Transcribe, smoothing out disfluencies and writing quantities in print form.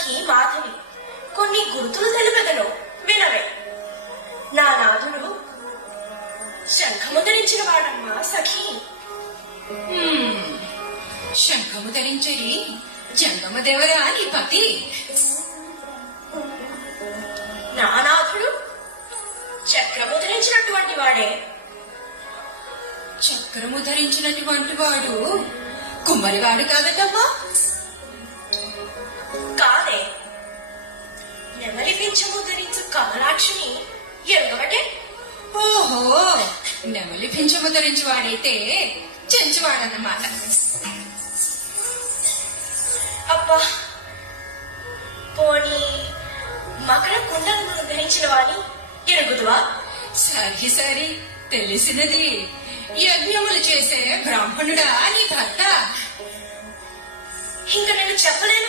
సఖి మాధవి కొన్ని గుర్తులు తెలుపెదను వినవే. నా నాథుడు శంఖము ధరించిన వాడమ్మా సఖి. శంఖము ధరించరి జంగమదేవరా నీ పతి. నా నాథుడు చక్రము ధరించినటువంటి వాడే. చక్రము ధరించినటువంటి వాడు కుమ్మరివాడు కాదటమ్మా? కాదే, నెమలి పింఛము ధరించు కమలాక్షిని ఎరుగబట్టే. ఓహో, నెమలి పింఛము ధరించి వాడైతే చెంచువాడన్నమాట. అబ్బా, పోనీ మకర కుండలను ధరించిన వాణి ఎరుగుదువా? సరి సరి, తెలిసినది. యజ్ఞములు చేసే బ్రాహ్మణుడా నీ భర్త? ఇంక నేను చెప్పలేను